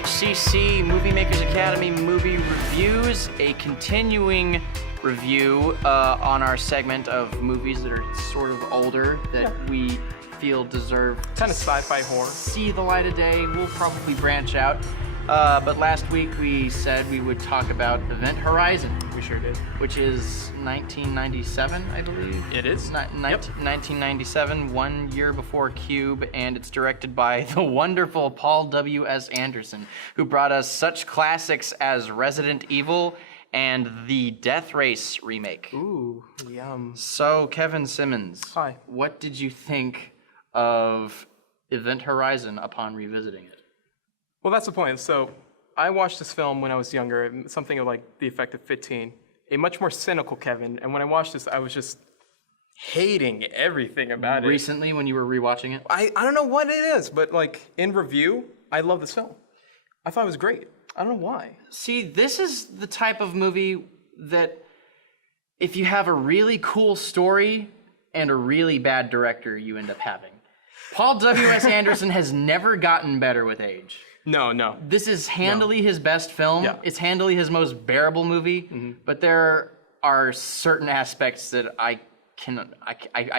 HCC MovieMakers Academy movie reviews, a continuing review on our segment of movies that are sort of older that we feel deserve kind of sci-fi horror. See the light of day. We'll probably branch out. But last week we said we would talk about Event Horizon. We sure did. Which is 1997, I believe. It is? 1997, 1 year before Cube, and it's directed by the wonderful Paul W.S. Anderson, who brought us such classics as Resident Evil and the Death Race remake. Ooh, yum. So, Kevin Simmons. Hi. What did you think of Event Horizon upon revisiting it? Well, that's the point. So, I watched this film when I was younger, something of like the effect of 15. A much more cynical Kevin, and when I watched this, I was just hating everything about it. Recently, when you were rewatching it? I don't know what it is, but like in review, I love this film. I thought it was great. I don't know why. See, this is the type of movie that if you have a really cool story and a really bad director, you end up having. Paul W.S. Anderson has never gotten better with age. No. This is handily his best film. Yeah. It's handily his most bearable movie, but there are certain aspects that I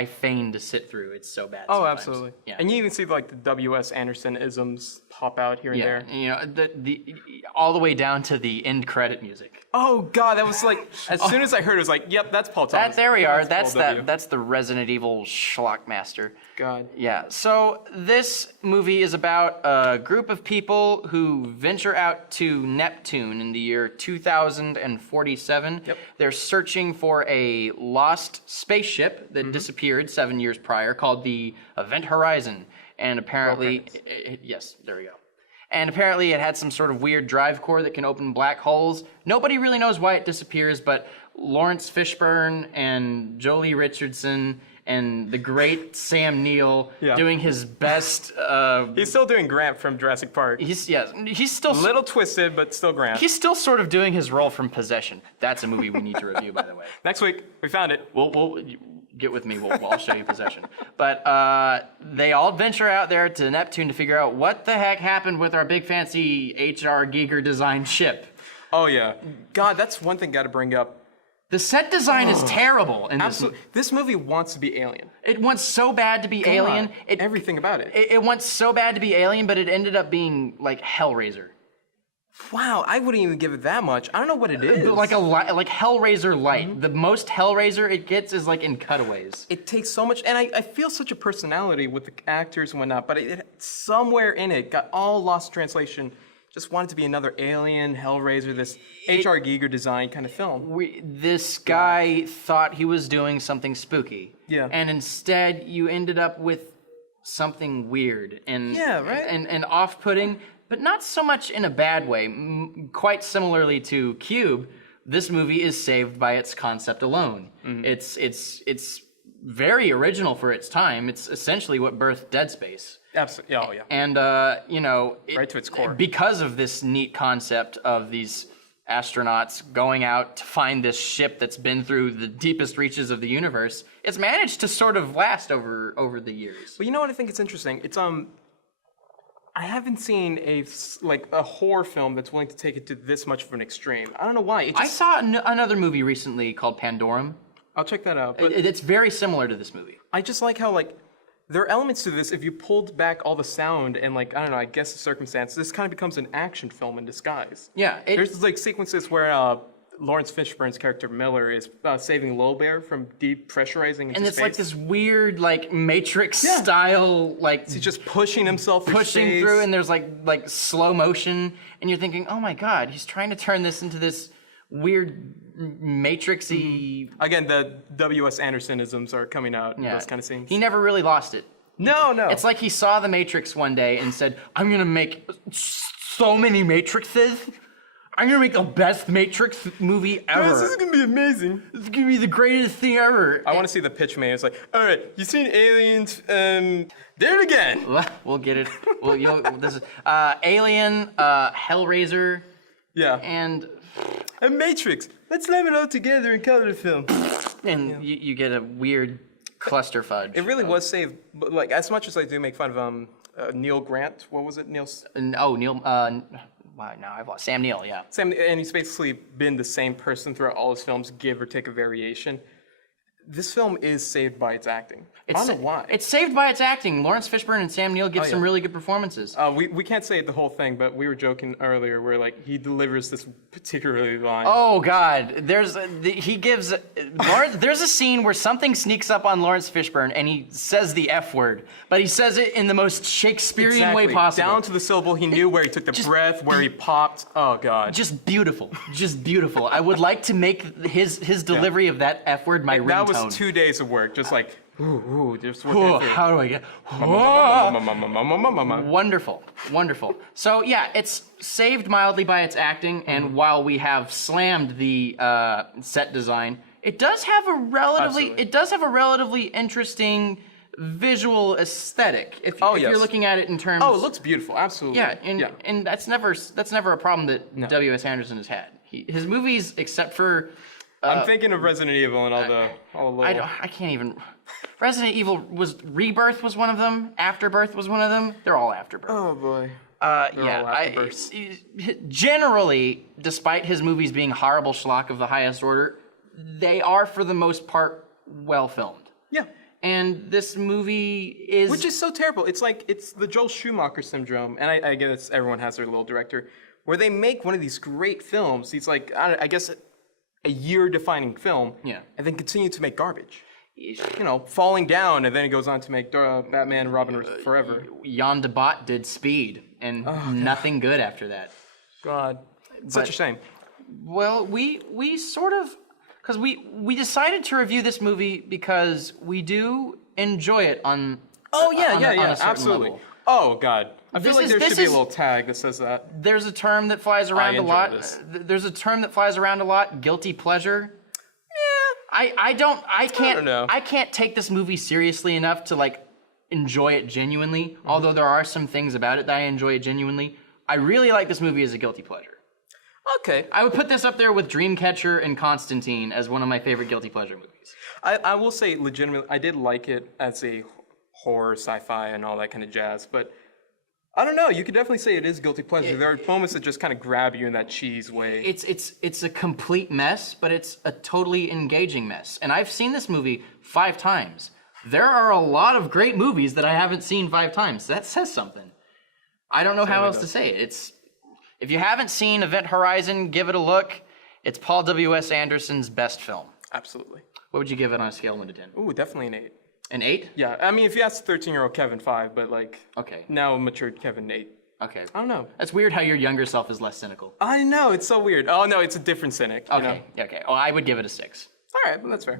feign to sit through. It's so bad. Oh, sometimes. absolutely. Yeah. And you even see like the W.S. Anderson isms pop out here and there. You know, the all the way down to the end credit music. Oh God, that was like as soon as I heard it, was like, yep, that's Paul Thomas. There we are. That's That's the Resident Evil Schlockmaster. God. Yeah. So this movie is about a group of people who venture out to Neptune in the year 2047. Yep. They're searching for a lost spaceship that disappeared 7 years prior, called the Event Horizon, and apparently, yes, there we go. And apparently it had some sort of weird drive core that can open black holes. Nobody really knows why it disappears, but Lawrence Fishburne and Jolie Richardson and the great Sam Neill doing his best. He's still doing Grant from Jurassic Park. He's still a little twisted, but still Grant. He's still sort of doing his role from Possession. That's a movie we need to review, by the way. Next week, we found it. We'll get with me. I'll show you Possession. But they all venture out there to Neptune to figure out what the heck happened with our big fancy H.R. Giger designed ship. Oh yeah, God, that's one thing got to bring up. The set design is terrible. Absolutely. This movie wants to be Alien. It wants so bad to be Alien. Everything about it. It wants so bad to be Alien, but it ended up being like Hellraiser. Wow, I wouldn't even give it that much. I don't know what it is. Like Hellraiser light. The most Hellraiser it gets is like in cutaways. It takes so much, and I feel such a personality with the actors and whatnot, but it somewhere in it got all lost in translation. Just wanted to be another Alien, Hellraiser, this H.R. Giger design kind of film. This guy thought he was doing something spooky. Yeah. And instead, you ended up with something weird and and off-putting, but not so much in a bad way. Quite similarly to Cube, this movie is saved by its concept alone. It's very original for its time. It's essentially what birthed Dead Space. Absolutely. Oh, yeah. And, right to its core. Because of this neat concept of these astronauts going out to find this ship that's been through the deepest reaches of the universe, it's managed to sort of last over the years. Well, you know what I think it's interesting? It's, I haven't seen a horror film that's willing to take it to this much of an extreme. I don't know why. I saw another movie recently called Pandorum. I'll check that out. But it's very similar to this movie. I just like how, there are elements to this, if you pulled back all the sound and, I don't know, I guess the circumstance, this kind of becomes an action film in disguise. Yeah. There's, sequences where Lawrence Fishburne's character, Miller, is saving Lowbear from depressurizing into And it's space. like this weird, Matrix-style, He's just pushing himself through pushing space. through, and there's, like slow motion, and you're thinking, oh my god, he's trying to turn this into this weird Matrix-y... Again, the W.S. Andersonisms are coming out in those kind of scenes. He never really lost it. No. It's like he saw The Matrix one day and said, I'm going to make so many Matrixes. I'm going to make the best Matrix movie ever. This is going to be amazing. This is going to be the greatest thing ever. I want to see the pitch, man. It's like, all right, you seen Aliens? There it again. We'll get it. This is Alien, Hellraiser, and Matrix. Let's slam it all together and call it a film. And you get a weird cluster fudge. It really was saved, but as much as I do make fun of Neil Grant, what was it? Neil wow, now I've lost Sam Neill. Yeah. Sam, and he's basically been the same person throughout all his films, give or take a variation. This film is saved by its acting. I don't know why. It's saved by its acting. Lawrence Fishburne and Sam Neill give some really good performances. We can't say the whole thing, but we were joking earlier where like he delivers this particularly line. Oh God, there's a scene where something sneaks up on Lawrence Fishburne and he says the F word, but he says it in the most Shakespearean way possible. Down to the syllable, he knew where he took the breath, where he popped. Oh God. Just beautiful, just beautiful. I would like to make his delivery of that F word my ringtone. That was 2 days of work, just like, just how do I get? Wonderful, wonderful. So yeah, it's saved mildly by its acting, and while we have slammed the set design, it does have a relatively interesting visual aesthetic. If you're looking at it in terms, it looks beautiful, absolutely. Yeah, and that's never a problem that W.S. Anderson has had. His movies, except for I'm thinking of Resident Evil and all the I can't even. Resident Evil Rebirth was one of them. Afterbirth was one of them. They're all Afterbirth. Oh boy. Generally, despite his movies being horrible schlock of the highest order, they are for the most part well filmed. Yeah. And this movie is, which is so terrible. It's like it's the Joel Schumacher syndrome, and I guess everyone has their little director, where they make one of these great films. These like I guess a year-defining film, and then continue to make garbage. You know, falling down, and then it goes on to make Batman and Robin forever. Jan de Bont did Speed, and nothing good after that. God, such a shame. Well, we sort of, because we decided to review this movie because we do enjoy it on. Oh yeah, on a certain absolutely. level. Oh God, I feel like there should be a little tag that says that. There's a term that flies around a lot. There's a term that flies around a lot. Guilty pleasure. I can't take this movie seriously enough to like enjoy it genuinely. Although there are some things about it that I enjoy genuinely. I really like this movie as a guilty pleasure. Okay. I would put this up there with Dreamcatcher and Constantine as one of my favorite guilty pleasure movies. I will say legitimately, I did like it as a horror, sci-fi, and all that kind of jazz, but I don't know. You could definitely say it is guilty pleasure. There are moments that just kind of grab you in that cheese way. It's a complete mess, but it's a totally engaging mess. And I've seen this movie 5 times. There are a lot of great movies that I haven't seen 5 times. That says something. I don't know how else to say it. If you haven't seen Event Horizon, give it a look. It's Paul W.S. Anderson's best film. Absolutely. What would you give it on a scale of 1 to 10? Ooh, definitely an 8. An 8? Yeah, I mean, if you ask 13-year-old Kevin, 5, but like, now matured Kevin, 8. Okay. I don't know. That's weird how your younger self is less cynical. I know, it's so weird. Oh no, it's a different cynic. Okay, okay. Oh, I would give it a 6. All right, well, that's fair.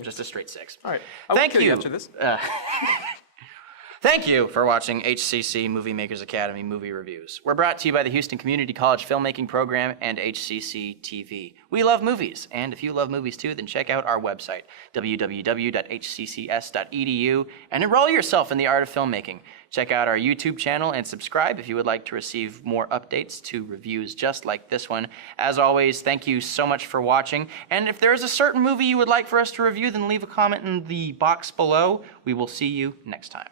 Just a straight 6. All right. Thank you. After this. Thank you for watching HCC MovieMakers Academy movie reviews. We're brought to you by the Houston Community College Filmmaking Program and HCC TV. We love movies, and if you love movies too, then check out our website, www.hccs.edu, and enroll yourself in the art of filmmaking. Check out our YouTube channel and subscribe if you would like to receive more updates to reviews just like this one. As always, thank you so much for watching, and if there is a certain movie you would like for us to review, then leave a comment in the box below. We will see you next time.